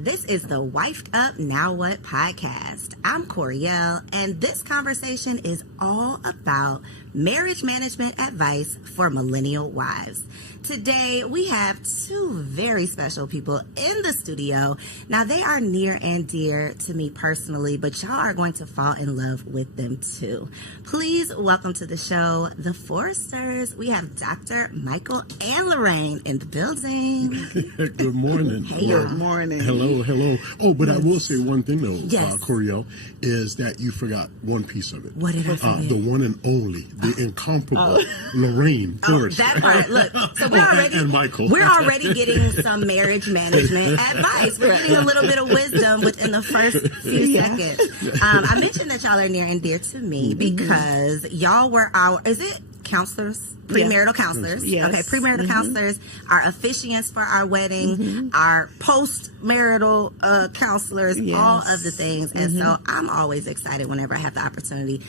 This is the Wifed Up Now What podcast. I'm Coriel, and this conversation is all about marriage management advice for millennial wives. Today, we have two very special people in the studio. Now, they are near and dear to me personally, but y'all are going to fall in love with them too. Please welcome to the show, the Forsters. We have Dr. Michael and Lorraine in the building. Good morning. Hey, Good morning. Hello. Oh, but I will say one thing though, Yes. Coriel, is that you forgot one piece of it. What did I forget? The one and only, the incomparable Lorraine Forster. That part. Look, so and Michael. we're already getting some marriage management advice. We're getting a little bit of wisdom within the first few seconds. I mentioned that y'all are near and dear to me because y'all were is it counselors? Premarital counselors. Yes. Okay, premarital counselors, our officiants for our wedding, our post-marital counselors, all of the things. And so I'm always excited whenever I have the opportunity.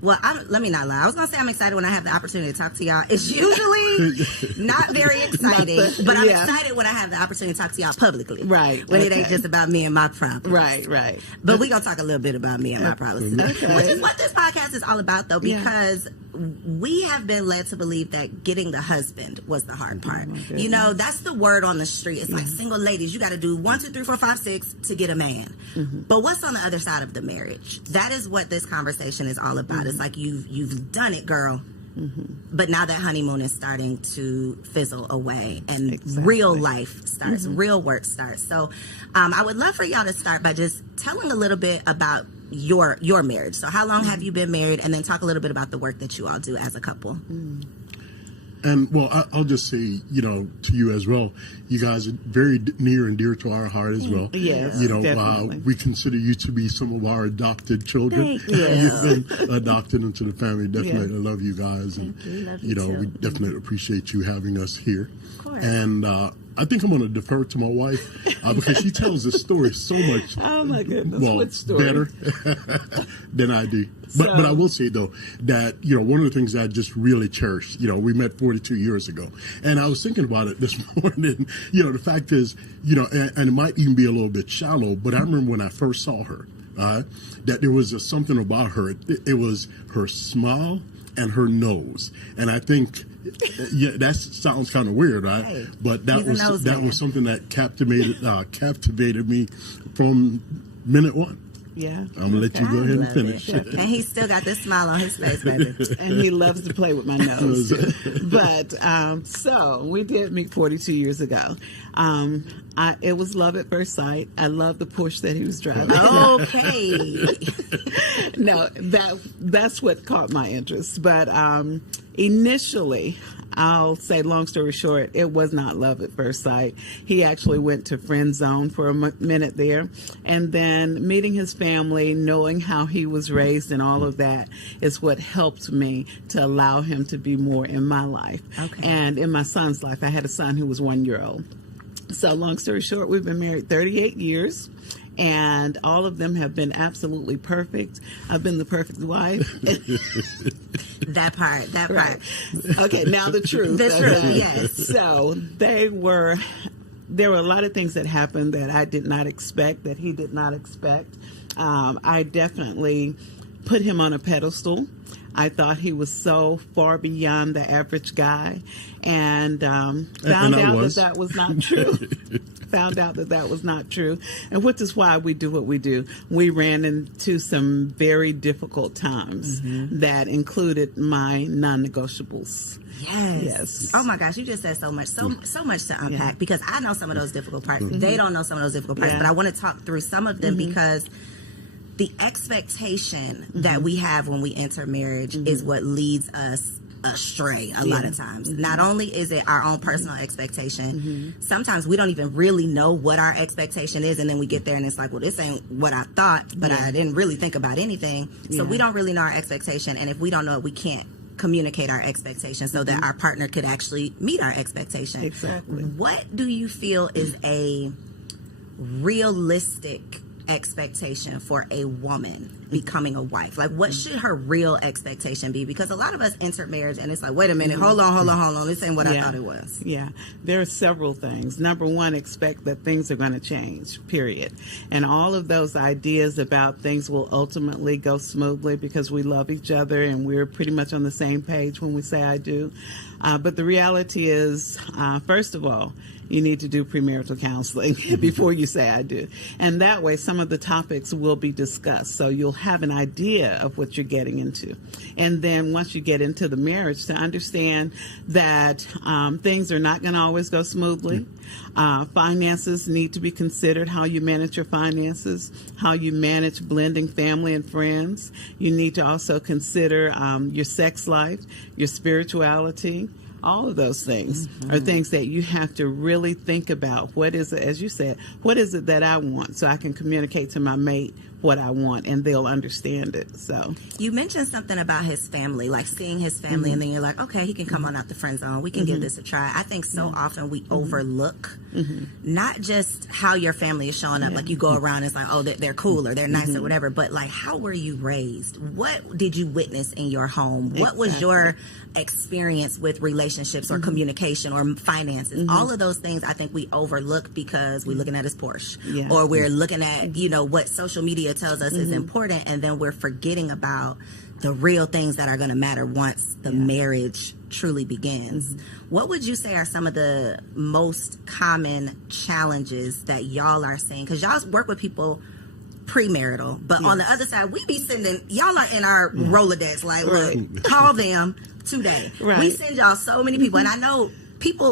Well, let me not lie. I was going to say I'm excited when I have the opportunity to talk to y'all. It's usually not very exciting, but I'm excited when I have the opportunity to talk to y'all publicly. Right. When it ain't just about me and my problems. Right. But we're going to talk a little bit about me and my problems today. Okay. Which is what this podcast is all about, though, because we have been led to believe that getting the husband was the hard part. You know, that's the word on the street. It's like single ladies, you got to do 1, 2, 3, 4, 5, 6 to get a man. But what's on the other side of the marriage? That is what this conversation is all about. It's like you've done it, girl. But now that honeymoon is starting to fizzle away and real life starts, real work starts. So I would love for y'all to start by just telling a little bit about your marriage. So how long have you been married? And then talk a little bit about the work that you all do as a couple. And, well, I'll just say, to you as well, you guys are very near and dear to our heart as well. Yes, definitely. We consider you to be some of our adopted children. Thank you. You've been adopted into the family. Definitely love you guys. And, Love you too. we definitely appreciate you having us here. Of course. And I think I'm going to defer to my wife because she tells the story so much Oh my goodness. What story? better than I do. But I will say, though, that, one of the things that I just really cherish, we met 42 years ago. And I was thinking about it this morning. The fact is, and it might even be a little bit shallow, but I remember when I first saw her, that there was just something about her. It was her smile and her nose. And I think, that sounds kind of weird, right? Hey, but that was something that captivated me from minute one. Yeah. I'm going to let you go ahead and finish. And he's still got this smile on his face, baby. And he loves to play with my nose. But so we did meet 42 years ago. It was love at first sight. I love the Porsche that he was driving. Okay. No, that's what caught my interest. But initially, I'll say, long story short, it was not love at first sight. He actually went to friend zone for a minute there. And then meeting his family, knowing how he was raised and all of that is what helped me to allow him to be more in my life. Okay. And in my son's life, I had a son who was 1 year old. So long story short, we've been married 38 years. And all of them have been absolutely perfect. I've been the perfect wife. That part. Right. Okay, now the truth. The truth, yes. So there were a lot of things that happened that I did not expect, that he did not expect. I definitely put him on a pedestal. I thought he was so far beyond the average guy, and found out that was not true. Found out that was not true, and which is why we do what we do. We ran into some very difficult times that included my non-negotiables. Yes. Oh my gosh, you just said so much to unpack because I know some of those difficult parts. They don't know some of those difficult parts, but I want to talk through some of them because the expectation that we have when we enter marriage is what leads us astray a lot of times. Not only is it our own personal expectation, sometimes we don't even really know what our expectation is, and then we get there and it's like, well, this ain't what I thought, but I didn't really think about anything. So we don't really know our expectation, and if we don't know it, we can't communicate our expectations so that our partner could actually meet our expectation. Exactly. What do you feel is a realistic expectation for a woman becoming a wife? Like, what should her real expectation be? Because a lot of us enter marriage and it's like, wait a minute, hold on. This ain't what I thought it was. Yeah, there are several things. Number one, expect that things are going to change, period. And all of those ideas about things will ultimately go smoothly because we love each other and we're pretty much on the same page when we say I do. But the reality is, first of all, you need to do premarital counseling before you say I do. And that way, some of the topics will be discussed. So you'll have an idea of what you're getting into. And then once you get into the marriage, to understand that things are not going to always go smoothly. Finances need to be considered, how you manage your finances, how you manage blending family and friends. You need to also consider your sex life, your spirituality. All of those things are things that you have to really think about. What is it, as you said, what is it that I want so I can communicate to my mate what I want and they'll understand it. So you mentioned something about his family, like seeing his family, and then you're like, okay, he can come on out the friend zone. We can give this a try. I think so often we overlook not just how your family is showing up. Like you go around, it's like, oh, they're cool or they're nice or whatever. But like, how were you raised? What did you witness in your home? What was your experience with relationships or communication or finances? All of those things I think we overlook because we're looking at his Porsche or we're looking at, you know, what social media tells us is important, and then we're forgetting about the real things that are going to matter once the marriage truly begins. What would you say are some of the most common challenges that y'all are seeing? Because y'all work with people premarital, but on the other side, we be sending, y'all are in our Rolodex, like, look, call them today. We send y'all so many people, and I know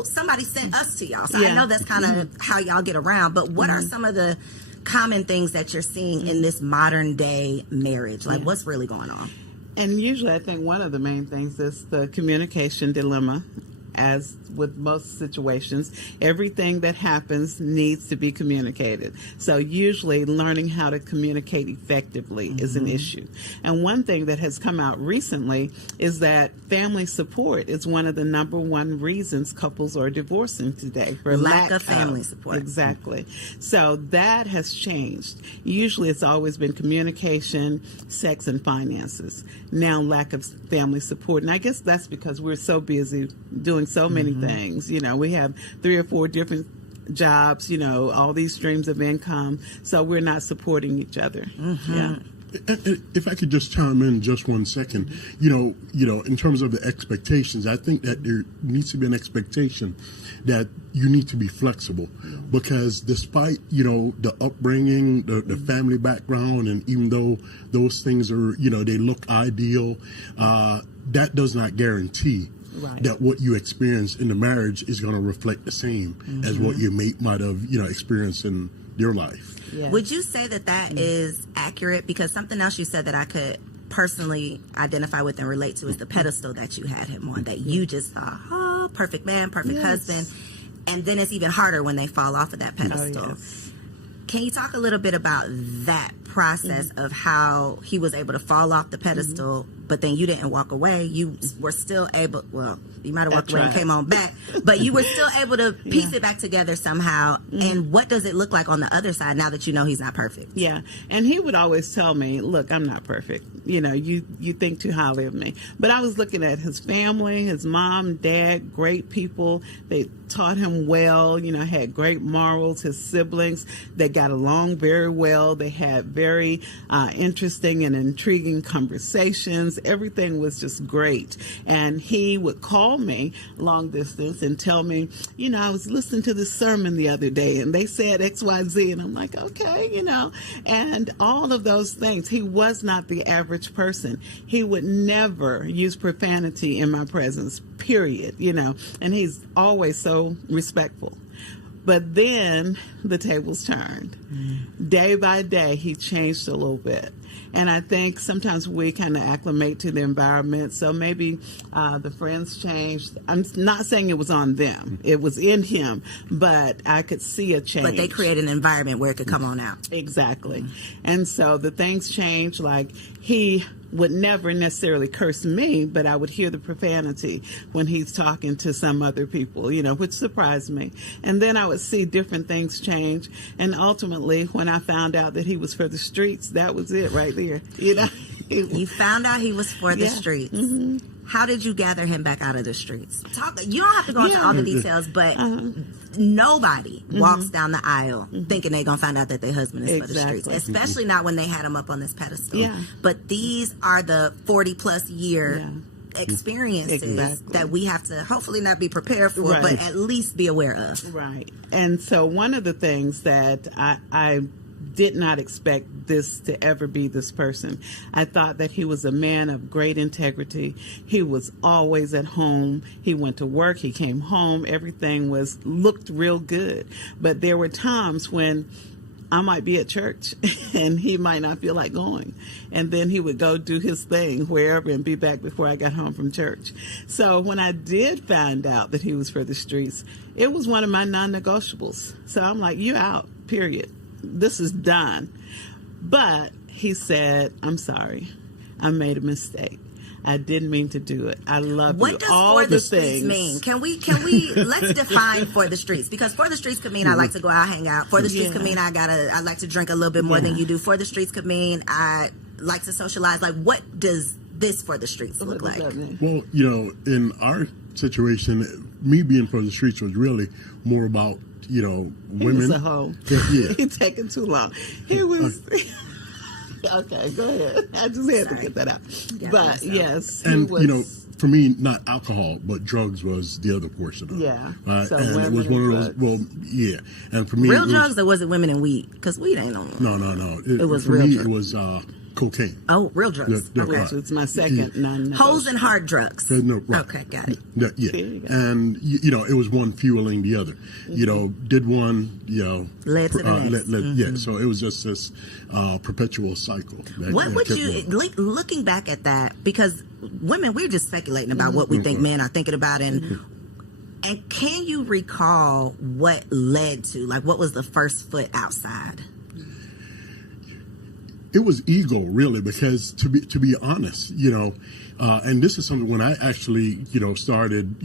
somebody sent us to y'all, so I know that's kind of how y'all get around, but what are some of the common things that you're seeing in this modern day marriage? Like, what's really going on? And usually I think one of the main things is the communication dilemma. As with most situations, everything that happens needs to be communicated. So usually learning how to communicate effectively is an issue. And one thing that has come out recently is that family support is one of the number one reasons couples are divorcing today. For lack of family support. Exactly. So that has changed. Usually it's always been communication, sex, and finances. Now lack of family support. And I guess that's because we're so busy doing so many things. You know, we have 3 or 4 different jobs, you know, all these streams of income, so we're not supporting each other. If I could just chime in just 1 second, you know, in terms of the expectations, I think that there needs to be an expectation that you need to be flexible, because despite, you know, the upbringing, the family background, and even though those things are, you know, they look ideal, that does not guarantee that what you experience in the marriage is going to reflect the same as what your mate might have, you know, experienced in your life. Would you say that that is accurate? Because something else you said that I could personally identify with and relate to is the pedestal that you had him on, that you just thought, oh, perfect man, perfect husband. And then it's even harder when they fall off of that pedestal. Can you talk a little bit about that process of how he was able to fall off the pedestal, but then you didn't walk away? You were still able, well, you might have walked away and came on back, but you were still able to piece it back together somehow. And what does it look like on the other side now that you know he's not perfect? Yeah. And he would always tell me, look, I'm not perfect. You know, you think too highly of me. But I was looking at his family, his mom, dad, great people. They taught him well, you know, had great morals. His siblings, they got along very well. They had very interesting and intriguing conversations. Everything was just great. And he would call me long distance and tell me, you know, I was listening to this sermon the other day and they said XYZ. And I'm like, okay, you know, and all of those things. He was not the average person. He would never use profanity in my presence, period, you know, and he's always so respectful. But then the tables turned. Day by day, he changed a little bit. And I think sometimes we kind of acclimate to the environment. So maybe the friends changed. I'm not saying it was on them. It was in him. But I could see a change. But they created an environment where it could come on out. Exactly. And so the things changed. Like, he would never necessarily curse me, but I would hear the profanity when he's talking to some other people, you know, which surprised me. And then I would see different things change. And ultimately, unfortunately, when I found out that he was for the streets, that was it right there. You know, You found out he was for the streets. How did you gather him back out of the streets? You don't have to go into all the details, but nobody walks down the aisle thinking they're going to find out that their husband is for the streets, especially not when they had him up on this pedestal. Yeah. But these are the 40-plus year experiences that we have to hopefully not be prepared for, but at least be aware of. Right. And so one of the things that I did not expect this to ever be this person. I thought that he was a man of great integrity. He was always at home. He went to work. He came home. Everything looked real good. But there were times when I might be at church and he might not feel like going. And then he would go do his thing wherever and be back before I got home from church. So when I did find out that he was for the streets, it was one of my non-negotiables. So I'm like, you out, period. This is done. But he said, I'm sorry. I made a mistake. I didn't mean to do it. I love what you. Does all for the things streets mean? Can we let's define for the streets, because for the streets could mean I like to go out, hang out. For the streets could mean I like to drink a little bit more than you do. For the streets could mean I like to socialize. Like, what does this for the streets look like? Well, in our situation, me being for the streets was really more about women. He was a hoe. Yeah. It's taking too long. He was. Okay, go ahead. I just had to get that out. But yes, and he was, for me, not alcohol, but drugs was the other portion of it. Yeah. Right? So and it was one of those. Well, yeah. And for me, real drugs, or was it women and weed? Because weed ain't on. No. It was for real me. drugs. It was cocaine. Oh, real drugs. Right. it's my second non-negotiable. Hoes and hard drugs. No, right. Okay, got it. Yeah. There you go. And it was one fueling the other. Did one, Led to the next. Yeah. So it was just this perpetual cycle. What would you, looking back at that, because women, we're just speculating about what we think men are thinking about, and can you recall what led to, like, what was the first foot outside? It was ego, really, because to be honest, and this is something when I actually, started,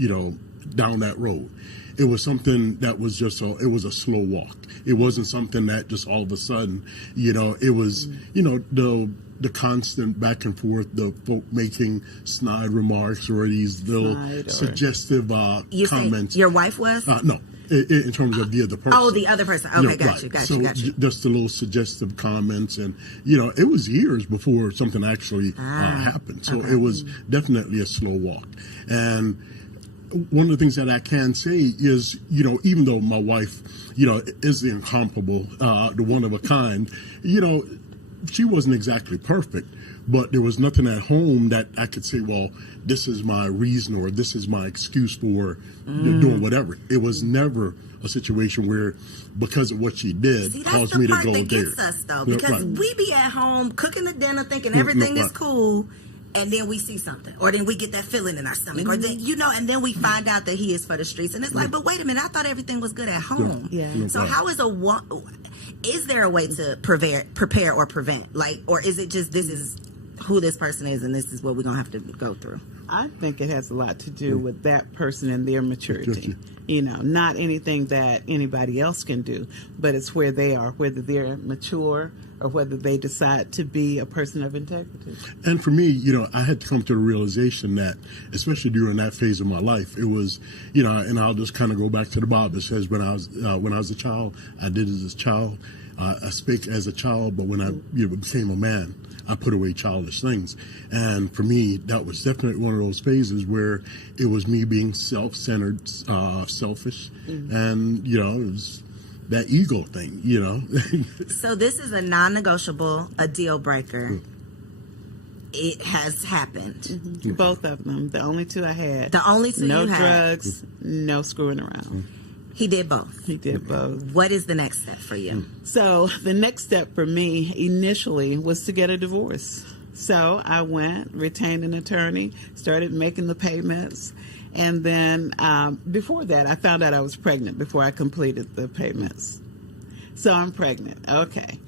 down that road, it was something that was just it was a slow walk. It wasn't something that just all of a sudden, it was, the constant back and forth, the folk making snide remarks or these little suggestive comments. Your wife was? No. In terms of the other person. Oh, the other person. Okay, got you. So just the little suggestive comments, and it was years before something actually happened. So it was definitely a slow walk. And one of the things that I can say is, even though my wife, is the incomparable, the one of a kind, she wasn't exactly perfect. But there was nothing at home that I could say, well, this is my reason or this is my excuse for doing whatever. It was never a situation where, because of what she did, caused me to go there. That's the part that gets us, though, because we be at home cooking the dinner thinking everything is cool, and then we see something, or then we get that feeling in our stomach, or then, and then we find out that he is for the streets, and it's like, but wait a minute, I thought everything was good at home. So how is there a way to prepare or prevent, or is it just this is who this person is and this is what we're gonna have to go through? I think it has a lot to do with that person and their maturity. Not anything that anybody else can do, but it's where they are, whether they're mature or whether they decide to be a person of integrity. And for me, I had to come to the realization that, especially during that phase of my life, it was, and I'll just kind of go back to the Bible. It says when I was a child, I did as a child. I spake as a child, but when I became a man, I put away childish things. And for me, that was definitely one of those phases where it was me being self-centered, selfish, and, it was that ego thing, So this is a non-negotiable, a deal breaker. It has happened. Both of them. The only two I had. The only two no you had. No drugs, no screwing around. He did both. He did both. What is the next step for you? So the next step for me initially was to get a divorce. So I went, retained an attorney, started making the payments. And then before that, I found out I was pregnant before I completed the payments. So I'm pregnant. Okay.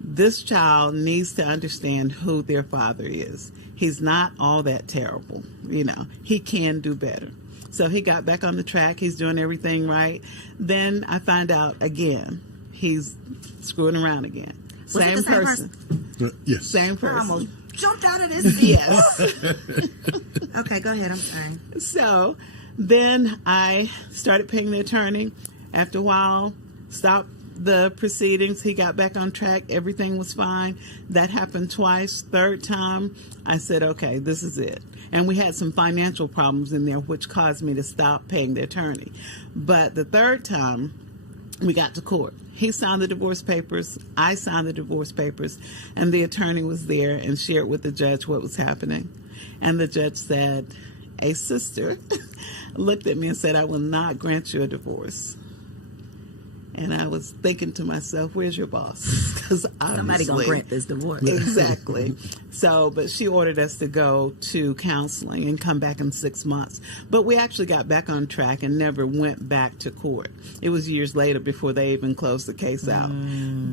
This child needs to understand who their father is. He's not all that terrible. He can do better. So he got back on the track. He's doing everything right. Then I find out again, he's screwing around again. Was it the same person? Yes. Same I person. almost jumped out of this seat. Yes. Okay, go ahead. I'm sorry. So then I started paying the attorney. After a while, stopped the proceedings. He got back on track. Everything was fine. That happened twice. Third time, I said, okay, this is it. And we had some financial problems in there, which caused me to stop paying the attorney. But the third time, we got to court. He signed the divorce papers. I signed the divorce papers. And the attorney was there and shared with the judge what was happening. And the judge said, a sister looked at me and said, I will not grant you a divorce. And I was thinking to myself, where's your boss? Because Somebody gonna grant this divorce. Exactly. So, but she ordered us to go to counseling and come back in 6 months. But we actually got back on track and never went back to court. It was years later before they even closed the case out.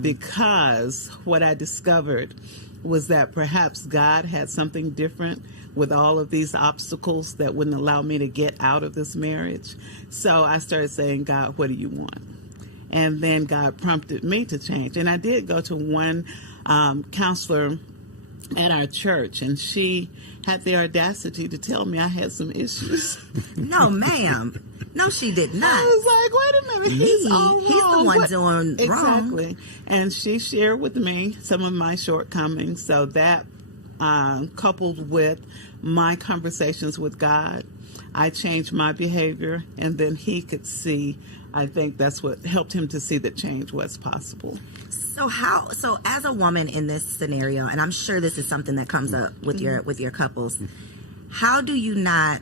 Because what I discovered was that perhaps God had something different with all of these obstacles that wouldn't allow me to get out of this marriage. So I started saying, God, what do you want? And then God prompted me to change. And I did go to one counselor at our church, and she had the audacity to tell me I had some issues. No, ma'am. No, she did not. I was like, wait a minute, he's all wrong. He's the one doing wrong. Exactly. And she shared with me some of my shortcomings. So that coupled with my conversations with God, I changed my behavior, and then he could see. I think that's what helped him to see that change was possible. So as a woman in this scenario, and I'm sure this is something that comes up with your couples, how do you not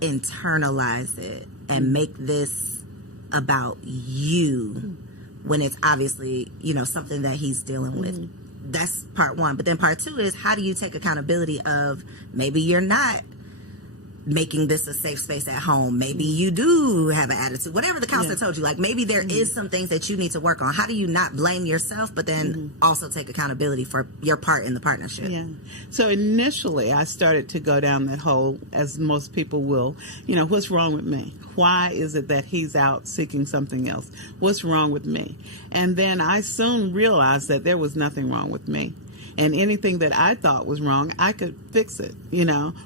internalize it and make this about you when it's obviously, something that he's dealing with? That's part one. But then part two is, how do you take accountability of maybe you're not making this a safe space at home? Maybe you do have an attitude, whatever the counselor told you, like maybe there is some things that you need to work on. How do you not blame yourself, but then also take accountability for your part in the partnership? Yeah. So initially I started to go down that hole, as most people will, what's wrong with me? Why is it that he's out seeking something else? What's wrong with me? And then I soon realized that there was nothing wrong with me. And anything that I thought was wrong, I could fix it,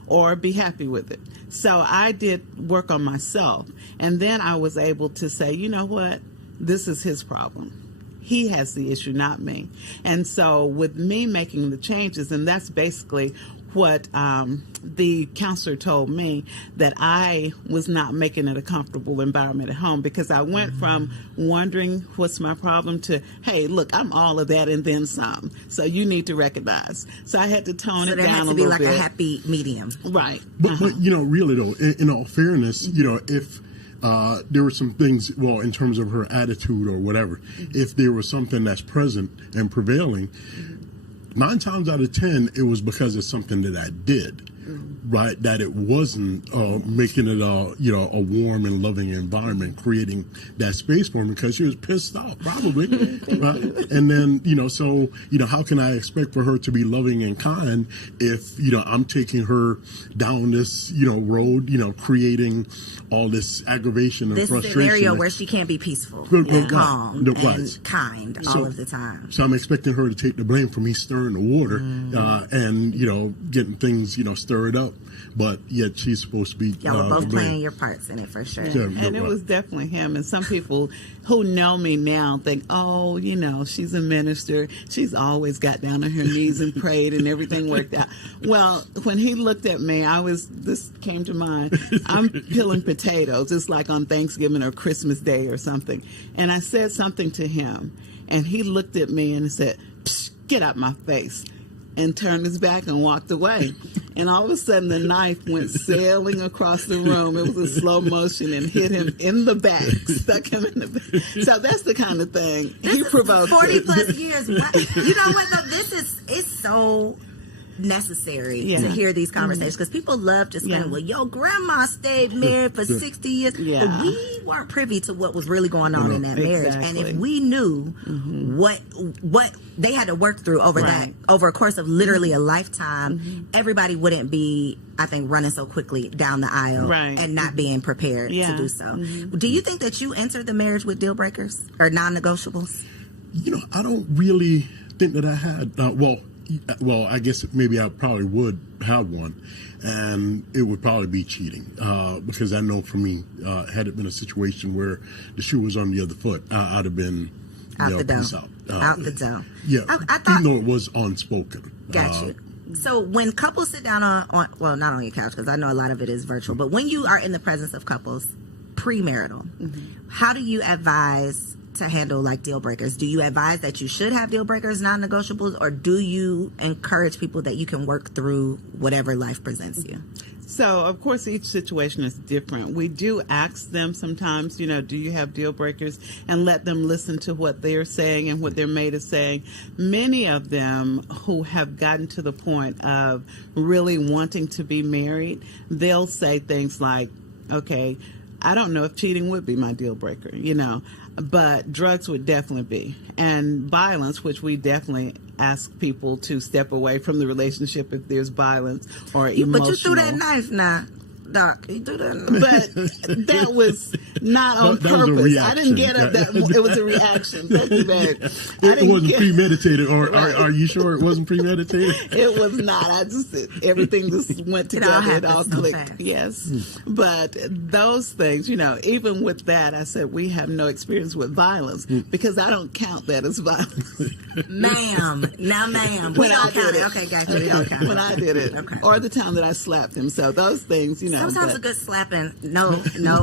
or be happy with it. So I did work on myself. And then I was able to say, you know what? This is his problem. He has the issue, not me. And so with me making the changes, and that's basically what the counselor told me, that I was not making it a comfortable environment at home, because I went from wondering what's my problem to, hey, look, I'm all of that and then some. So you need to recognize. So I had to tone it down a little bit. So there had to be like a happy medium. Right. But really though, in all fairness, if there were some things, in terms of her attitude or whatever, if there was something that's present and prevailing, 9 times out of 10, it was because of something that I did, right? That it wasn't making it a warm and loving environment, creating that space for me, because she was pissed off, probably. Right? And then, so, how can I expect for her to be loving and kind if, I'm taking her down this, road, creating all this aggravation and frustration. This scenario where she can't be peaceful and calm and kind all of the time. So I'm expecting her to take the blame for me stirring the water and, getting things, stirred up. But yet she's supposed to be... Y'all were both playing your parts in it, for sure. Yeah, and it was definitely him. And some people who know me now think, oh, she's a minister. She's always got down on her knees and prayed and everything worked out. Well, when he looked at me, this came to mind. I'm peeling potatoes. It's like on Thanksgiving or Christmas Day or something. And I said something to him, and he looked at me and said, Psh, get out my face, and turned his back and walked away. And all of a sudden, the knife went sailing across the room. It was a slow motion and hit him in the back, stuck him in the back. So that's the kind of thing he provoked. 40 plus years. You know what, though? It's so necessary Yeah. to hear these conversations because people love to spend, Yeah. well, your grandma stayed married for 60 years. Yeah. But we weren't privy to what was really going on in that marriage. And Exactly. if we knew what they had to work through over Right. over a course of literally a lifetime, everybody wouldn't be, I think, running so quickly down the aisle Right. and not being prepared Yeah. to do so. Do you think that you entered the marriage with deal breakers or non-negotiables? I don't really think that I had. Well, I guess maybe I probably would have one, and it would probably be cheating. Because I know for me, had it been a situation where the shoe was on the other foot, I'd have been Out the peace door. out. Out the door. Yeah, I thought. even though it was unspoken. Got you. So when couples sit down on well, not on your couch because I know a lot of it is virtual, but when you are in the presence of couples, premarital, how do you advise to handle like deal breakers? Do you advise that you should have deal breakers, non-negotiables, or do you encourage people that you can work through whatever life presents you? So, of course, each situation is different. We do ask them sometimes, do you have deal breakers, and let them listen to what they're saying and what their mate is saying. Many of them who have gotten to the point of really wanting to be married, they'll say things like, okay, I don't know if cheating would be my deal breaker, but drugs would definitely be. And violence, which we definitely ask people to step away from the relationship if there's violence or emotional. But you threw that knife now, Doc. You threw that knife. But that was not on That was a purpose. I didn't reaction. get up that. It was a reaction. Thank you, babe. It wasn't premeditated, or are you sure it wasn't premeditated? It was not. Everything just went together. It all happens so clicked. fast. Yes. But those things, even with that, I said we have no experience with violence because I don't count that as violence. Ma'am. Now, ma'am. When We I don't count did it. it. Okay, gotcha. We don't count When I did it. Okay. Or the time that I slapped him. So those things, Sometimes but- a good slapping. No,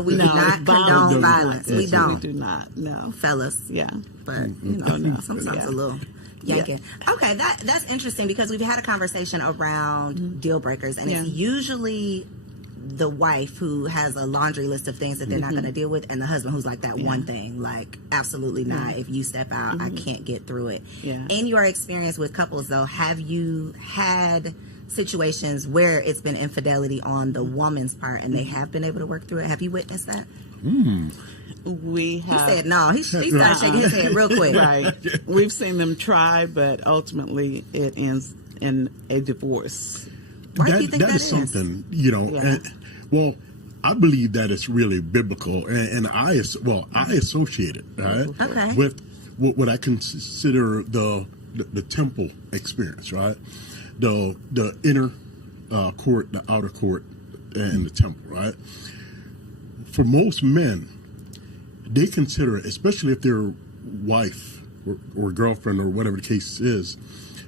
we do No, not condone violence. We We don't, do not. No. fellas. Yeah. But sometimes Yeah. a little yanking. Okay, that's interesting because we've had a conversation around deal breakers, and it's usually the wife who has a laundry list of things that they're not going to deal with, and the husband who's like that one thing, like absolutely not. If you step out, I can't get through it. Yeah. In your experience with couples, though, have you had situations where it's been infidelity on the woman's part and they have been able to work through it? Have you witnessed that? We He have. said no. He started shaking his head real quick. Right. We've seen them try, but ultimately it ends in a divorce. Why do you think that is something, Yeah. well, I believe that it's really biblical, and I associate it, right, Okay. with what I consider the temple experience, right, the inner court, the outer court, and the temple, right. For most men, they consider it, especially if their wife or girlfriend or whatever the case is,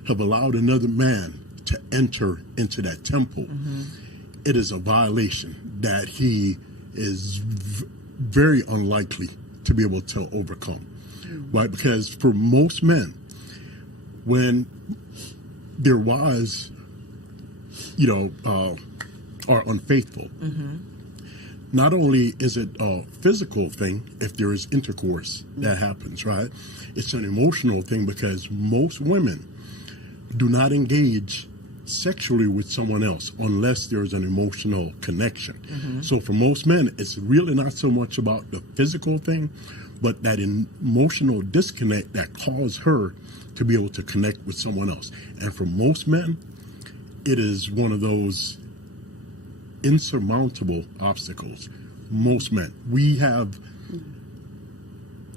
have allowed another man to enter into that temple, it is a violation that he is very unlikely to be able to overcome, right? Because for most men, when their wives, are unfaithful, not only is it a physical thing if there is intercourse that happens, right? It's an emotional thing because most women do not engage sexually with someone else unless there's an emotional connection. So for most men, it's really not so much about the physical thing, but that emotional disconnect that caused her to be able to connect with someone else. And for most men, it is one of those insurmountable obstacles. Most men. We have...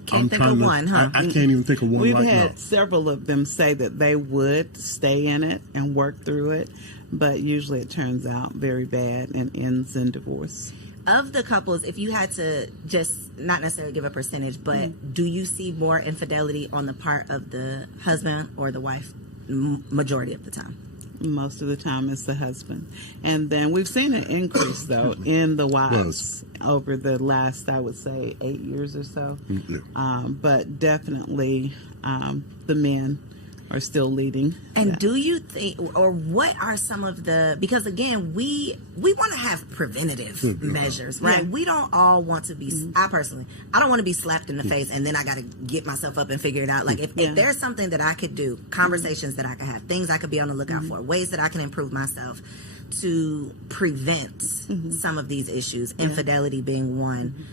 Can't think of one, huh? I can't even think of one We've right had now. several of them say that they would stay in it and work through it, but usually it turns out very bad and ends in divorce. Of the couples, if you had to just not necessarily give a percentage, but do you see more infidelity on the part of the husband or the wife majority of the time? Most of the time it's the husband. And then we've seen an increase, though, in the wives over the last, I would say, 8 years or so. But definitely the men are still leading. And do you think, or what are some of the, because again, we want to have preventative measures, right? Yeah. We don't all want to be, I don't want to be slapped in the face and then I got to get myself up and figure it out. Like if there's something that I could do, conversations that I could have, things I could be on the lookout for, ways that I can improve myself to prevent some of these issues, infidelity being one.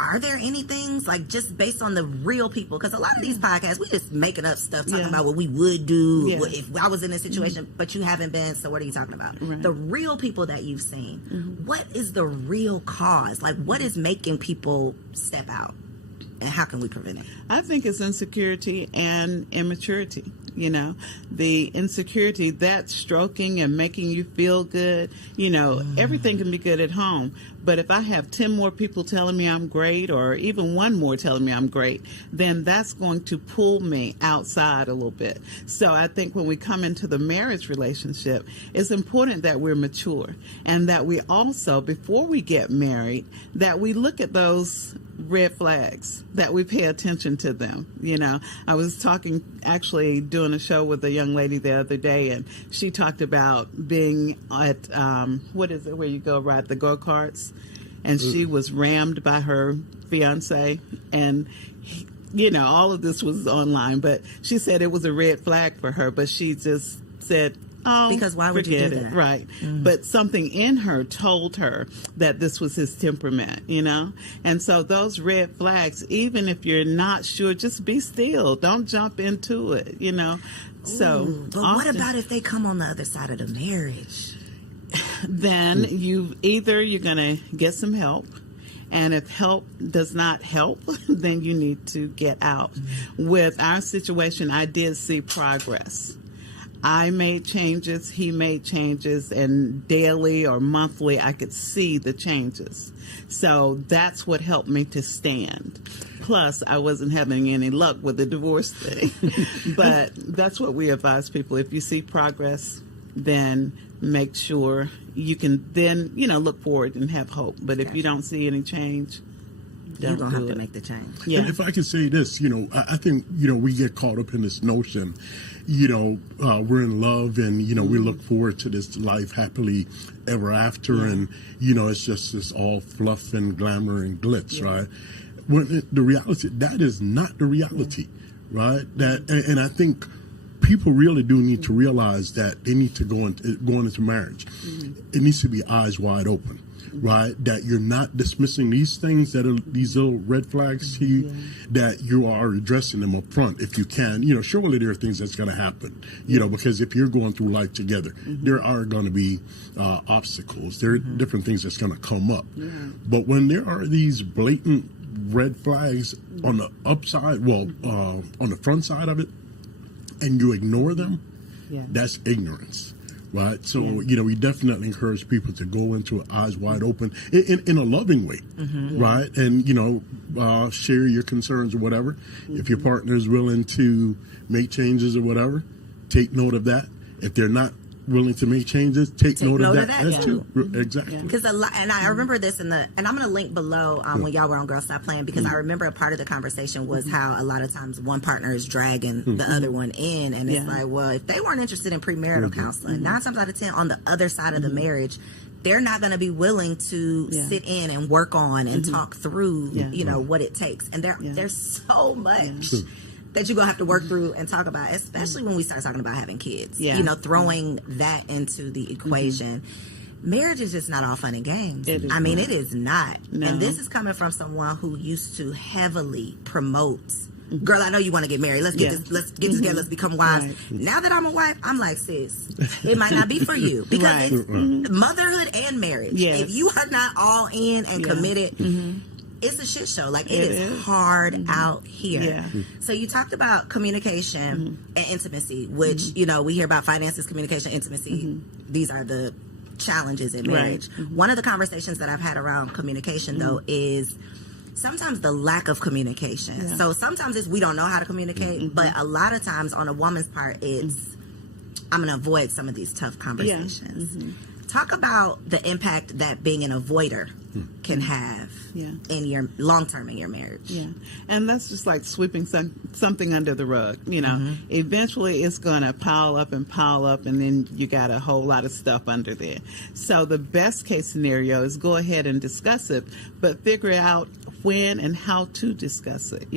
Are there any things, like, just based on the real people? Because a lot of these podcasts, we just making up stuff, talking about what we would do if I was in this situation, but you haven't been, so what are you talking about? The real people that you've seen, what is the real cause? Like, what is making people step out? And how can we prevent it? I think it's insecurity and immaturity. You know, the insecurity, that stroking and making you feel good, you know, everything can be good at home. But if I have 10 more people telling me I'm great, or even one more telling me I'm great, then that's going to pull me outside a little bit. So I think when we come into the marriage relationship, it's important that we're mature, and that we also, before we get married, that we look at those red flags, that we pay attention to them. You know, I was actually doing a show with a young lady the other day, and she talked about being at, what is it, where you go ride the go-karts, and she was rammed by her fiance, and you know, all of this was online, but she said it was a red flag for her, but she just said, oh, because why would you do that? Right. But something in her told her that this was his temperament, you know? And so those red flags, even if you're not sure, just be still. Don't jump into it, you know? So, but what about if they come on the other side of the marriage? Then you're going to get some help. And if help does not help, then you need to get out. With our situation, I did see progress. I made changes, he made changes, and daily or monthly I could see the changes. So that's what helped me to stand. Plus, I wasn't having any luck with the divorce thing. But that's what we advise people. If you see progress, then make sure you can then, you know, look forward and have hope. But if you don't see any change, you're going to have to make the change. Yeah. And if I can say this, you know, I think, you know, we get caught up in this notion, you know, we're in love and, you know, we look forward to this life happily ever after. And, you know, it's just this all fluff and glamour and glitz, right? When the reality, that is not the reality, right? And I think people really do need to realize that they need to going into marriage. It needs to be eyes wide open. Right, that you're not dismissing these things that are these little red flags to you, that you are addressing them up front if you can. You know, surely there are things that's going to happen, you know, because if you're going through life together, there are going to be obstacles. There are different things that's going to come up. But when there are these blatant red flags on the upside, on the front side of it, and you ignore them, that's ignorance. Right. So, you know, we definitely encourage people to go into it eyes wide open in a loving way. Right. And, you know, share your concerns or whatever. If your partner is willing to make changes or whatever, take note of that. If they're not willing to make changes, take note of that as too. Exactly. Because and I remember this and I'm going to link below when y'all were on Girls Stop Playing, because I remember a part of the conversation was how a lot of times one partner is dragging the other one in, and it's like, well, if they weren't interested in premarital counseling, 9 times out of 10 on the other side of the marriage, they're not going to be willing to sit in and work on and talk through, you know, what it takes. And there's so much that you're going to have to work through and talk about, especially when we start talking about having kids. You know, throwing that into the equation. Marriage is just not all fun and games. I mean, it is not. No. And this is coming from someone who used to heavily promote, girl, I know you want to get married. Let's get this, let's get together, let's become wives. Right. Now that I'm a wife, I'm like, sis, it might not be for you. Because it's motherhood and marriage. If you are not all in and committed, it's a shit show. Like, it is hard out here. So you talked about communication and intimacy, which, you know, we hear about finances, communication, intimacy. These are the challenges in marriage. One of the conversations that I've had around communication, though, is sometimes the lack of communication. So sometimes it's we don't know how to communicate, but a lot of times on a woman's part, it's I'm going to avoid some of these tough conversations. Talk about the impact that being an avoider can have in your long term in your marriage. Yeah, and that's just like sweeping something under the rug. Eventually it's going to pile up, and then you got a whole lot of stuff under there. So the best case scenario is go ahead and discuss it, but figure out when and how to discuss it.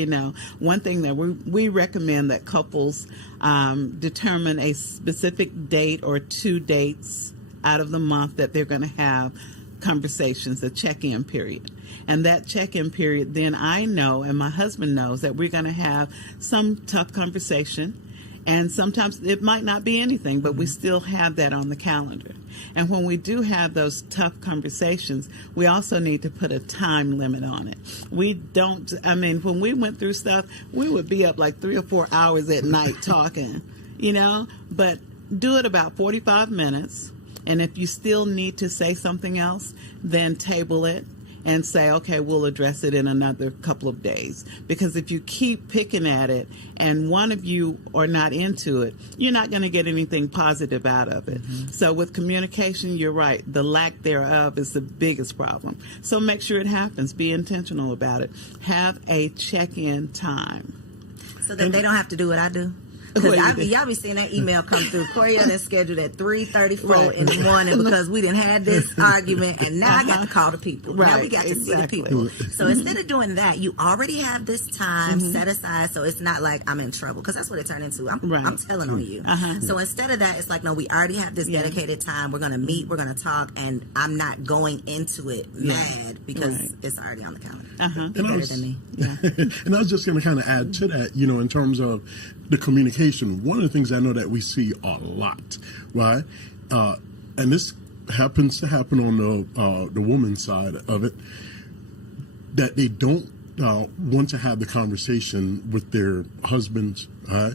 One thing that we recommend that couples determine a specific date or 2 dates out of the month that they're going to have conversations, a check-in period. And that check-in period, then I know and my husband knows that we're going to have some tough conversation. And sometimes it might not be anything, but we still have that on the calendar. And when we do have those tough conversations, we also need to put a time limit on it. When we went through stuff, we would be up like 3 or 4 hours at night talking, but do it about 45 minutes. And if you still need to say something else, then table it and say, okay, we'll address it in another couple of days. Because if you keep picking at it and one of you are not into it, you're not going to get anything positive out of it. So with communication, you're right. The lack thereof is the biggest problem. So make sure it happens. Be intentional about it. Have a check-in time. So that they don't have to do what I do. Because y'all be seeing that email come through. Corey is scheduled at 3:34 in the morning because we didn't have this argument, and now I got to call the people. Now we got to see the people. So instead of doing that, you already have this time set aside, so it's not like I'm in trouble, because that's what it turned into. I'm telling on you. So instead of that, it's like, no, we already have this dedicated time. We're going to meet, we're going to talk, and I'm not going into it mad because it's already on the calendar. Better than me. And I was just going to kind of add to that, in terms of the communication. One of the things I know that we see a lot, right? And this happens to happen on the woman's side of it, that they don't want to have the conversation with their husbands, right?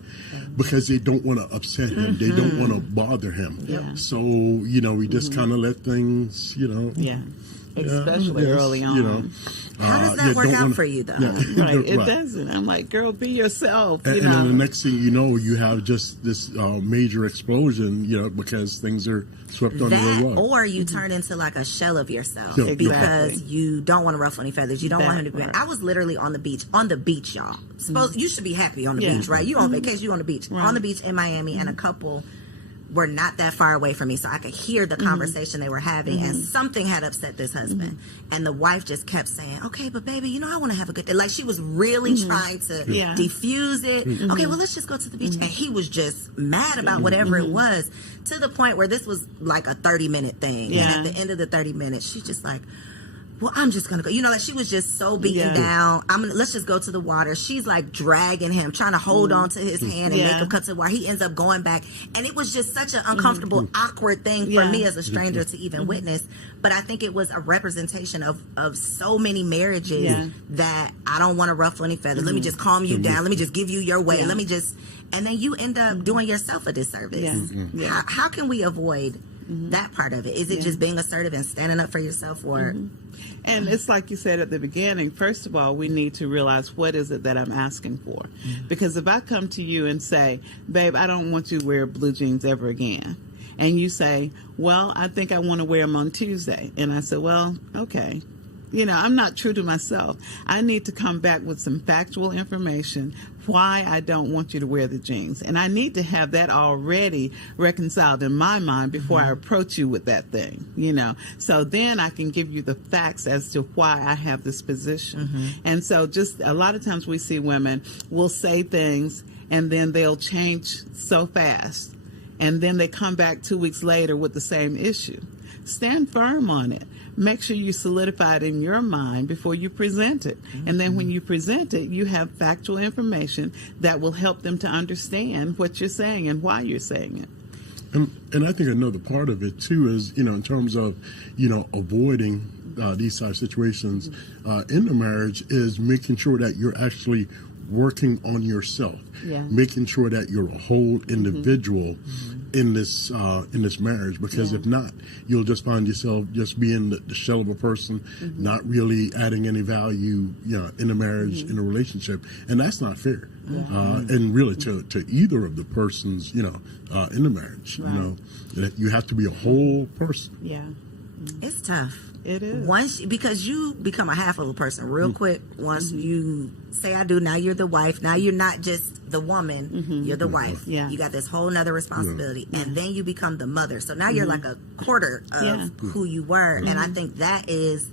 Because they don't want to upset him. They don't want to bother him. So, we just kind of let things, especially early on. How does that work out for you, though? It doesn't. I'm like, girl, be yourself. And then the next thing you know, you have just this major explosion, because things are swept under the rug. Or you turn into like a shell of yourself because you don't want to ruffle any feathers. You don't want him to be. I was literally on the beach, y'all. You should be happy on the beach, right? You on vacation, you on the beach. On the beach in Miami, and a couple were not that far away from me, so I could hear the conversation they were having, and something had upset this husband. And the wife just kept saying, okay, but baby, I want to have a good day. Like, she was really trying to diffuse it. Okay, well, let's just go to the beach. And he was just mad about whatever it was, to the point where this was like a 30-minute thing. And at the end of the 30 minutes, she's just like, well, I'm just going to go. Like, she was just so beaten down. Let's just go to the water. She's like dragging him, trying to hold on to his hand and make him cut to the water. He ends up going back. And it was just such an uncomfortable, awkward thing for me as a stranger to even witness. But I think it was a representation of so many marriages that I don't want to ruffle any feathers. Let me just calm you down. Let me just give you your way. Let me just, and then you end up doing yourself a disservice. How can we avoid that part of it? Is it just being assertive and standing up for yourself, or? And it's like you said at the beginning, first of all, we need to realize, what is it that I'm asking for? Because if I come to you and say, babe, I don't want you to wear blue jeans ever again. And you say, well, I think I want to wear them on Tuesday. And I said, well, okay. I'm not true to myself. I need to come back with some factual information why I don't want you to wear the jeans. And I need to have that already reconciled in my mind before I approach you with that thing, So then I can give you the facts as to why I have this position. And so just a lot of times we see women will say things and then they'll change so fast. And then they come back 2 weeks later with the same issue. Stand firm on it. Make sure you solidify it in your mind before you present it. And then when you present it, you have factual information that will help them to understand what you're saying and why you're saying it. And I think another part of it, too, is, in terms of, avoiding these type of situations in the marriage, is making sure that you're actually working on yourself, making sure that you're a whole individual in this marriage, because if not, you'll just find yourself just being the shell of a person, not really adding any value, in a marriage, in a relationship, and that's not fair. And really to either of the persons, in the marriage, you have to be a whole person. It's tough. It is. Because you become a half of a person real quick. Once you say I do, now you're the wife. Now you're not just the woman, you're the wife. Yeah. You got this whole nother responsibility. And then you become the mother. So now you're like a quarter of who you were. And I think that is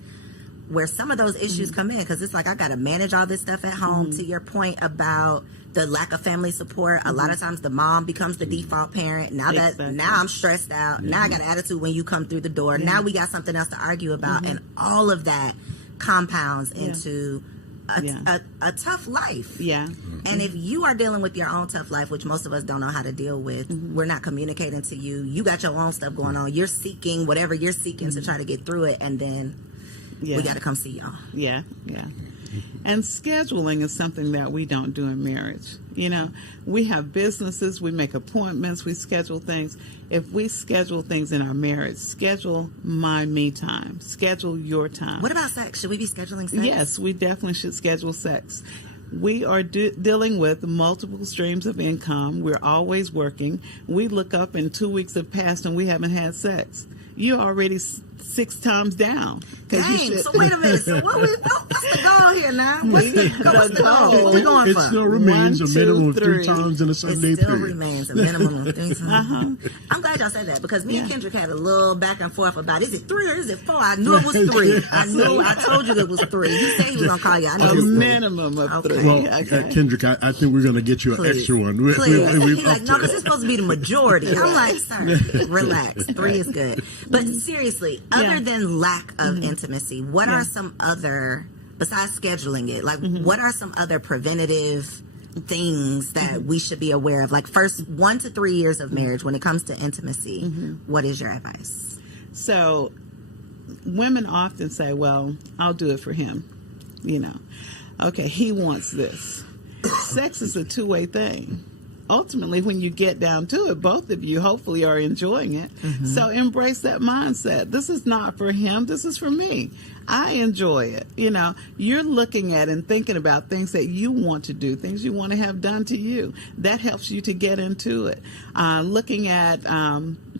where some of those issues come in, because it's like I got to manage all this stuff at home. To your point about the lack of family support, a lot of times the mom becomes the default parent. Now I'm stressed out. Now I got an attitude when you come through the door. Now we got something else to argue about, and all of that compounds into a tough life. Yeah. And if you are dealing with your own tough life, which most of us don't know how to deal with, we're not communicating to you. You got your own stuff going on. You're seeking whatever you're seeking to try to get through it, and then we got to come see y'all. Yeah, yeah. And scheduling is something that we don't do in marriage. You know, we have businesses, we make appointments, we schedule things. If we schedule things in our marriage, schedule my me time, schedule your time. What about sex? Should we be scheduling sex? Yes, we definitely should schedule sex. We are dealing with multiple streams of income. We're always working. We look up and 2 weeks have passed and we haven't had sex. You're already 6 times down. Dang, so wait a minute. So what's the goal here now? What's the goal? What we going for? It still remains 1, a minimum 2, of 3 3 times in a 7-day period. It still remains a minimum of 3 times. I'm glad y'all said that, because me and Kendrick had a little back and forth about, is it 3 or is it 4? I knew it was 3. I told you it was 3. You said he was going to call you. I know a it was 3. minimum of 3. Well, Kendrick, I think we're going to get you an extra one. Please. He's like, no, because it's supposed to be the majority. I'm like, sir, relax. 3 is good. But seriously, other than lack of intimacy, what are some other, besides scheduling it, like what are some other preventative things that we should be aware of? Like, first 1 to 3 years of marriage, when it comes to intimacy, what is your advice? So women often say, well, I'll do it for him. You know, okay, he wants this. Sex is a two-way thing. Ultimately, when you get down to it, both of you hopefully are enjoying it. So embrace that mindset. This is not for him. This is for me. I enjoy it. You know, you're looking at and thinking about things that you want to do, things you want to have done to you. That helps you to get into it. Looking at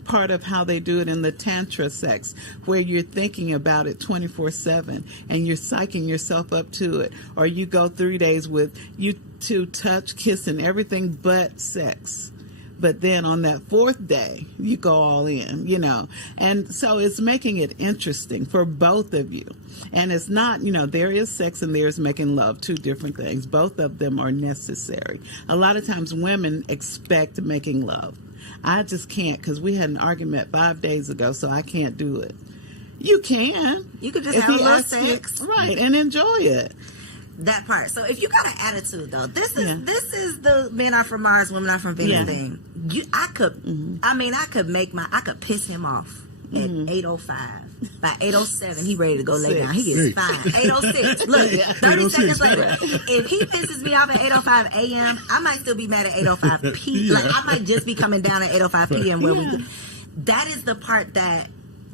part of how they do it in the tantra sex, where you're thinking about it 24/7 and you're psyching yourself up to it. Or you go 3 days with you two touch, kiss, and everything but sex. But then on that 4th day, you go all in, you know. And so it's making it interesting for both of you. And it's not, you know, there is sex and there is making love, 2 different things. Both of them are necessary. A lot of times women expect making love. I just can't, because we had an argument 5 days ago, so I can't do it. You can. You could just have a little sex. Right, and enjoy it. That part. So if you got an attitude, though, this is the men are from Mars, women are from Venus thing. I could piss him off at 8:05. By 8:07, he ready to go lay down. He is fine. 8:06. Look, 30 seconds later, if he pisses me off at 8:05 a.m., I might still be mad at 8:05 p.m. Like, I might just be coming down at 8:05 p.m. where we. That is the part that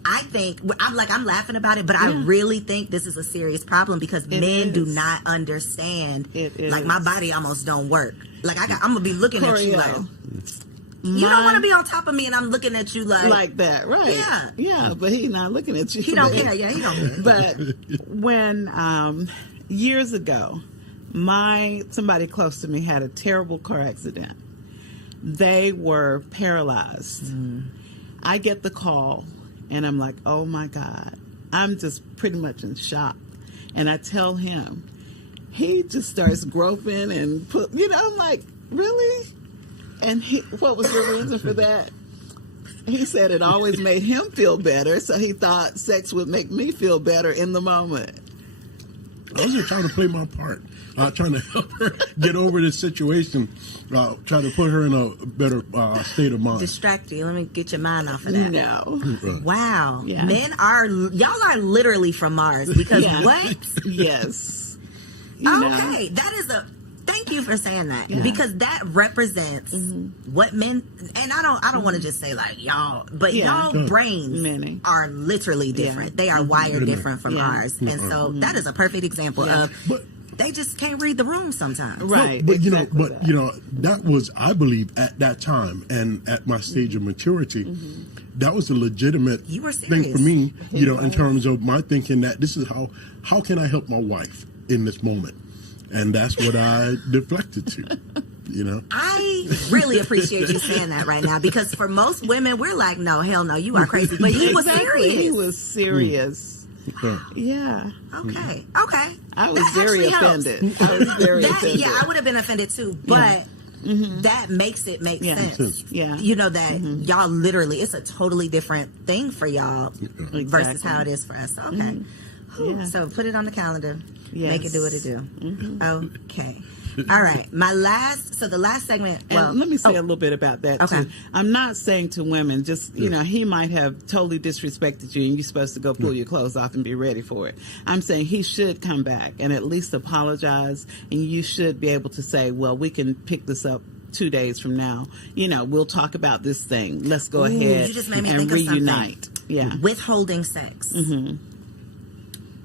I think, I'm laughing about it, but I really think this is a serious problem, because men do not understand. Like, my body almost don't work. Like, I'm going to be looking at you like, you don't want to be on top of me and I'm looking at you like that, right? Yeah. Yeah, but he's not looking at you. He don't care. Yeah, he don't care. But when, years ago, somebody close to me had a terrible car accident. They were paralyzed. I get the call. And I'm like, oh, my God. I'm just pretty much in shock. And I tell him. He just starts groping and I'm like, really? And what was your reason for that? He said it always made him feel better, so he thought sex would make me feel better in the moment. I was just trying to play my part. Trying to help her get over this situation, try to put her in a better state of mind. Distract you. Let me get your mind off of that. No. Wow. Yeah. Y'all are literally from Mars, because what? Yes. Okay. That is thank you for saying that, because that represents what men, and I don't want to just say like y'all, but y'all brains are literally different. They are wired different from ours. And so that is a perfect example of, they just can't read the room sometimes. Right. But exactly that was, I believe, at that time and at my stage of maturity, that was a legitimate You were thing for serious. me. In terms of my thinking that this is how can I help my wife in this moment, and that's what I deflected to. I really appreciate you saying that right now, because for most women, we're like, no, hell no, you are crazy. But he was serious. He was serious. Yeah. Okay. I was That very actually helps. offended. I was very offended. Yeah, I would have been offended too, but that makes it make sense. Yeah. That y'all literally, it's a totally different thing for y'all versus how it is for us. Okay. Yeah. So put it on the calendar. Yes. Make it do what it do. Okay. All right. The last segment. Well, And let me say a little bit about that Okay. too. I'm not saying to women, just he might have totally disrespected you, and you're supposed to go pull your clothes off and be ready for it. I'm saying he should come back and at least apologize, and you should be able to say, well, we can pick this up 2 days from now. We'll talk about this thing. Let's go ahead you just made me and think of something. reunite. Yeah. Withholding sex.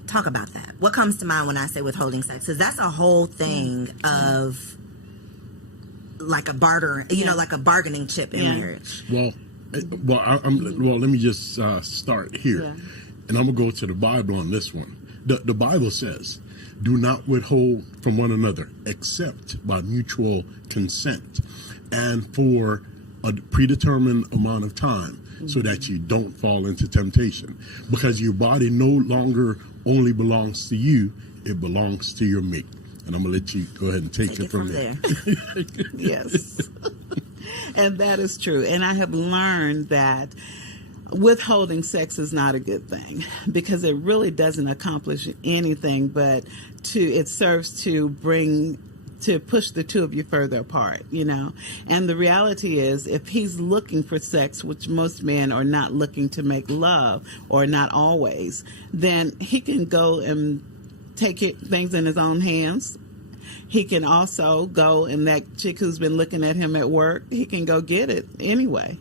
Talk about that. What comes to mind when I say withholding sex? Because that's a whole thing of like a barter, like a bargaining chip in marriage. Well, let me just start here, and I'm gonna go to the Bible on this one. The Bible says, "Do not withhold from one another, except by mutual consent, and for a predetermined amount of time, so that you don't fall into temptation, because your body no longer only belongs to you; it belongs to your mate." And I'm gonna let you go ahead and take it from there. Yes. And that is true. And I have learned that withholding sex is not a good thing, because it really doesn't accomplish anything, but it serves to push the two of you further apart, And the reality is, if he's looking for sex, which most men are not looking to make love, or not always, then he can go and take things in his own hands. He can also go, and that chick who's been looking at him at work, he can go get it anyway,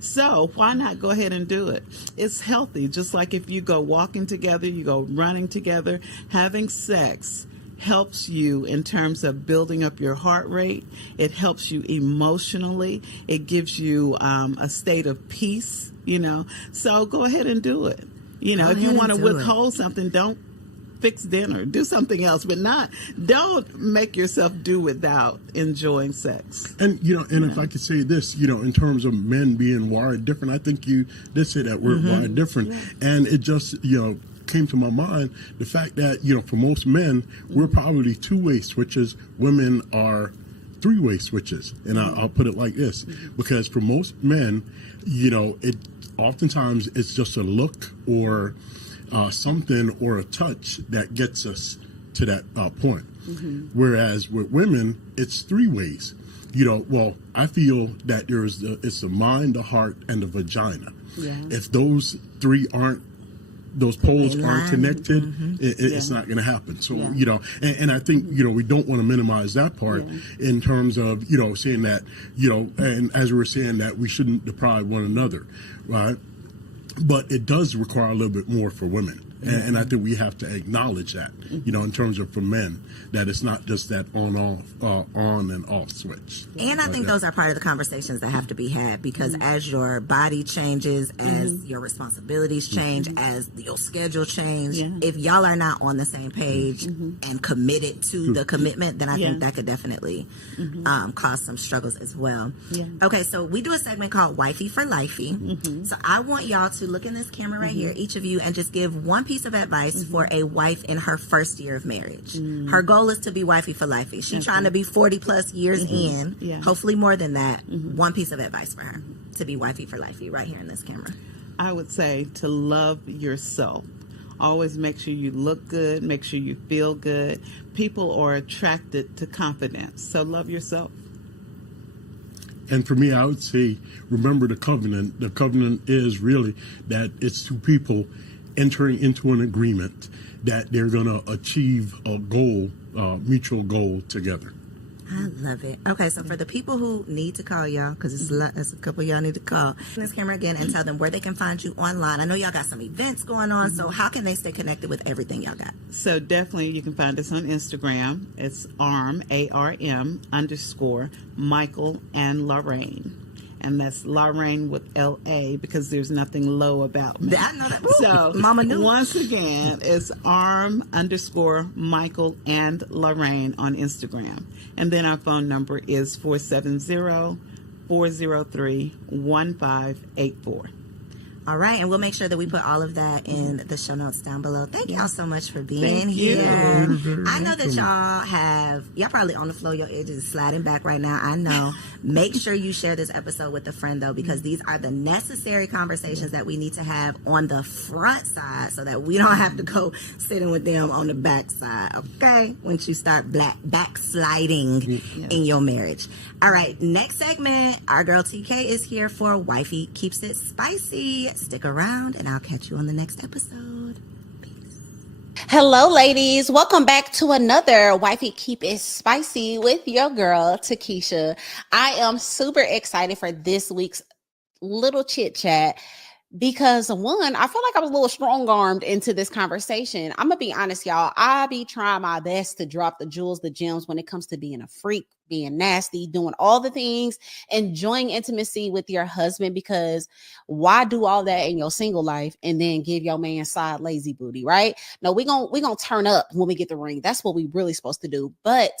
So why not go ahead and do it? It's healthy. Just like if you go walking together, you go running together, having sex helps you in terms of building up your heart rate. It helps you emotionally. It gives you a state of peace, So go ahead and do it. If you want to withhold something, don't fix dinner. Do something else, but don't make yourself do without enjoying sex. And if I could say this, in terms of men being wired different, I think you did say that word, wired different, and it just came to my mind the fact that for most men, we're probably two-way switches. Women are three-way switches, and I'll put it like this, because for most men, it oftentimes it's just a look or something or a touch that gets us to that point. Whereas with women, it's three ways. I feel that it's the mind, the heart, and the vagina. Yeah. If those poles aren't connected, it's not going to happen. So, and I think, we don't want to minimize that part in terms of, saying that, and as we were saying that we shouldn't deprive one another, right? But it does require a little bit more for women. And I think we have to acknowledge that, in terms of for men, that it's not just that on and off switch. And I think those are part of the conversations that have to be had, because as your body changes, as your responsibilities change, as your schedule change, if y'all are not on the same page and committed to the commitment, then I think that could definitely cause some struggles as well. Yeah. Okay, so we do a segment called Wifey for Lifey. So I want y'all to look in this camera right here, each of you, and just give one piece of advice for a wife in her first year of marriage. Her goal is to be wifey for lifey. She's trying to be 40 plus years in, hopefully more than that. One piece of advice for her to be wifey for lifey right here in this camera. I would say to love yourself. Always make sure you look good, make sure you feel good. People are attracted to confidence, so love yourself. And for me, I would say, remember the covenant. The covenant is really that it's two people entering into an agreement that they're going to achieve a goal, mutual goal together. I love it. Okay, so for the people who need to call y'all, because there's a couple of y'all need to call this camera again and tell them where they can find you online. I know y'all got some events going on, so how can they stay connected with everything y'all got? So definitely you can find us on Instagram. It's ARM, ARM _ Michael and Lorraine. And that's Lorraine with L-A because there's nothing low about me. I know that. Ooh, So Mama knew. once again, it's ARM _ Michael and Lorraine on Instagram. And then our phone number is 470-403-1584. All right, and we'll make sure that we put all of that in the show notes down below. Thank y'all so much for being Thank you. here. I know that y'all probably on the floor, your edges sliding back right now. I know. Make sure you share this episode with a friend, though, because these are the necessary conversations that we need to have on the front side so that we don't have to go sitting with them on the back side, okay? Once you start backsliding in your marriage. All right, next segment, our girl TK is here for Wifey Keeps It Spicy. Stick around, and I'll catch you on the next episode. Peace. Hello, ladies. Welcome back to another Wifey Keep It Spicy with your girl, Takesha. I am super excited for this week's little chit chat because, one, I feel like I was a little strong-armed into this conversation. I'm going to be honest, y'all. I be trying my best to drop the jewels, the gems when it comes to being a freak, being nasty, doing all the things, enjoying intimacy with your husband, because why do all that in your single life and then give your man side lazy booty, right? No, we gonna turn up when we get the ring. That's what we really supposed to do. But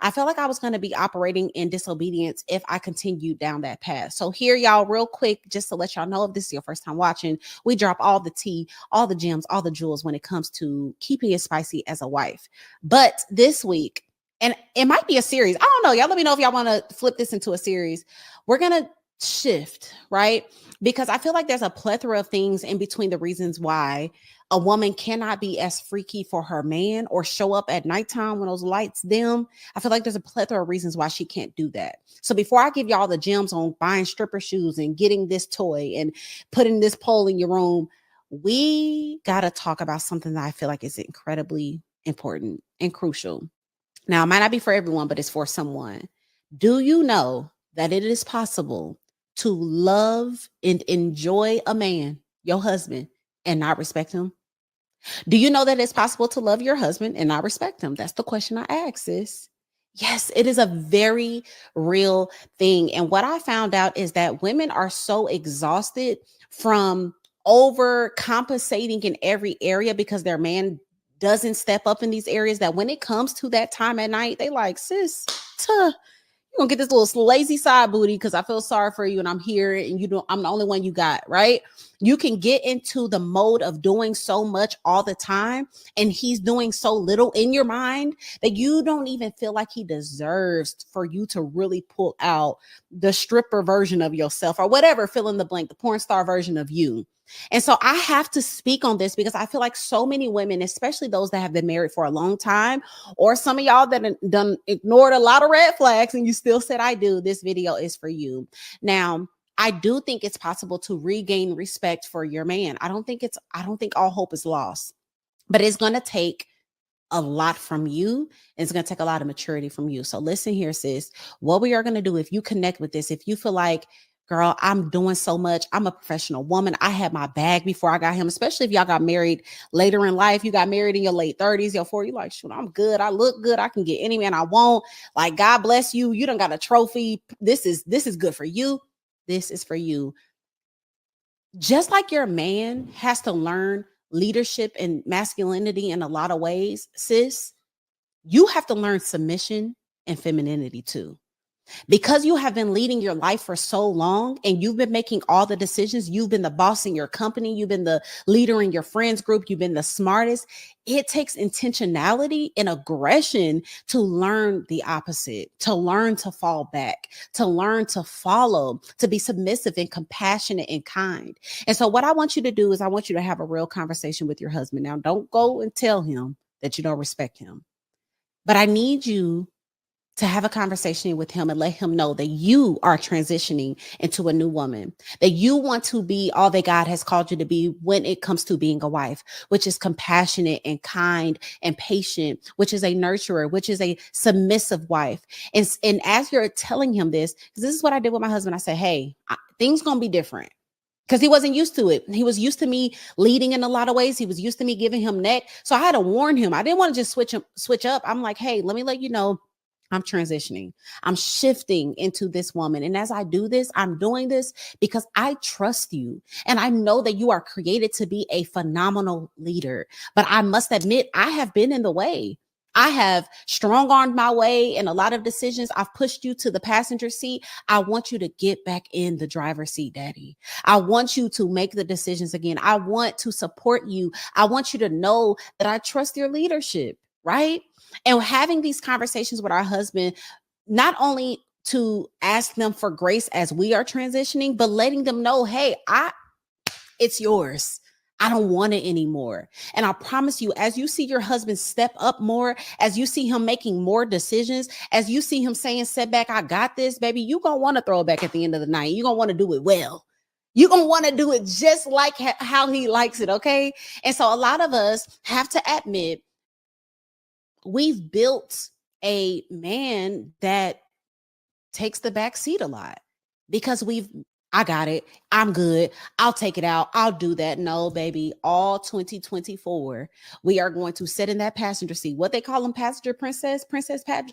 I felt like I was going to be operating in disobedience if I continued down that path. So here, y'all, real quick, just to let y'all know, if this is your first time watching, we drop all the tea, all the gems, all the jewels when it comes to keeping it spicy as a wife. But this week, and it might be a series. I don't know. Y'all let me know if y'all want to flip this into a series. We're going to shift, right? Because I feel like there's a plethora of things in between the reasons why a woman cannot be as freaky for her man or show up at nighttime when those lights dim. I feel like there's a plethora of reasons why she can't do that. So before I give y'all the gems on buying stripper shoes and getting this toy and putting this pole in your room, we got to talk about something that I feel like is incredibly important and crucial. Now, it might not be for everyone, but it's for someone. Do you know that it is possible to love and enjoy a man, your husband, and not respect him? Do you know that it's possible to love your husband and not respect him? That's the question I ask, sis. Yes, it is a very real thing. And what I found out is that women are so exhausted from overcompensating in every area because their man doesn't step up in these areas that when it comes to that time at night, they like, sis, you're gonna get this little lazy side booty because I feel sorry for you and I'm here and I'm the only one you got, right? You can get into the mode of doing so much all the time and he's doing so little in your mind that you don't even feel like he deserves for you to really pull out the stripper version of yourself or whatever, fill in the blank, the porn star version of you. And so I have to speak on this because I feel like so many women, especially those that have been married for a long time, or some of y'all that done ignored a lot of red flags and you still said, I do, this video is for you. Now, I do think it's possible to regain respect for your man. I don't think all hope is lost, but it's going to take a lot from you. It's going to take a lot of maturity from you. So listen here, sis, what we are going to do, if you connect with this, if you feel like, girl, I'm doing so much, I'm a professional woman, I had my bag before I got him, especially if y'all got married later in life, you got married in your late 30s, your 40s, you're like, shoot, I'm good, I look good, I can get any man I want, like, God bless you, you done got a trophy, this is good for you, this is for you. Just like your man has to learn leadership and masculinity in a lot of ways, sis, you have to learn submission and femininity too. Because you have been leading your life for so long and you've been making all the decisions, you've been the boss in your company, you've been the leader in your friends group, you've been the smartest. It takes intentionality and aggression to learn the opposite, to learn to fall back, to learn to follow, to be submissive and compassionate and kind. And so what I want you to do is I want you to have a real conversation with your husband. Now, don't go and tell him that you don't respect him, but I need you to have a conversation with him and let him know that you are transitioning into a new woman, that you want to be all that God has called you to be when it comes to being a wife, which is compassionate and kind and patient, which is a nurturer, which is a submissive wife. And as you're telling him this, because this is what I did with my husband, I said, hey, things going to be different. Because he wasn't used to it. He was used to me leading in a lot of ways. He was used to me giving him neck. So I had to warn him. I didn't want to just switch up. I'm like, hey, let me let you know, I'm transitioning. I'm shifting into this woman. And as I do this, I'm doing this because I trust you. And I know that you are created to be a phenomenal leader. But I must admit, I have been in the way. I have strong-armed my way in a lot of decisions. I've pushed you to the passenger seat. I want you to get back in the driver's seat, Daddy. I want you to make the decisions again. I want to support you. I want you to know that I trust your leadership, right? And having these conversations with our husband, not only to ask them for grace as we are transitioning, but letting them know, hey, it's yours. I don't want it anymore. And I promise you, as you see your husband step up more, as you see him making more decisions, as you see him saying, setback, I got this, baby, you're going to want to throw it back at the end of the night. You're going to want to do it well. You're going to want to do it just like how he likes it, okay? And so a lot of us have to admit, we've built a man that takes the back seat a lot because I got it. I'm good. I'll take it out. I'll do that. No, baby. All 2024, we are going to sit in that passenger seat. What they call them, passenger princess,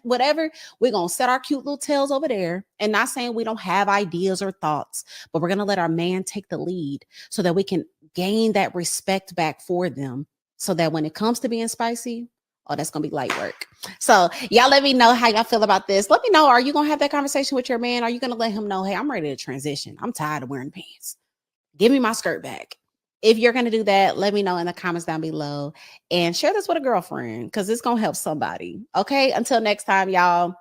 whatever. We're going to set our cute little tails over there. And not saying we don't have ideas or thoughts, but we're going to let our man take the lead so that we can gain that respect back for them. So that when it comes to being spicy, oh, that's going to be light work. So y'all let me know how y'all feel about this. Let me know, are you going to have that conversation with your man? Are you going to let him know, hey, I'm ready to transition. I'm tired of wearing pants. Give me my skirt back. If you're going to do that, let me know in the comments down below and share this with a girlfriend because it's going to help somebody. Okay, until next time, y'all.